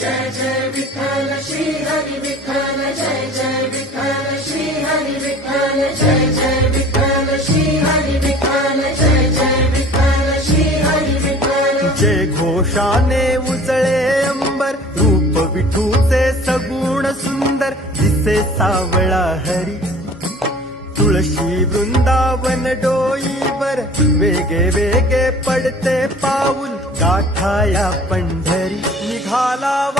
जय जय विठ्ठल श्री हरी विठ्ठल, जय जय विठ्ठल श्री हरी विठ्ठल, जय जय विठ्ठल श्री हरी विठ्ठल, जय जय विठ्ठल श्री हरी विठ्ठल. जय घोषाने उजळे अंबर, रूप विठूचे सगुण सुंदर, दिसे सावळा हरी. तुळशी वृंदावन डोईवर, वेगे वेगे पडते पाऊल, गाठाया पंढरी. निघाला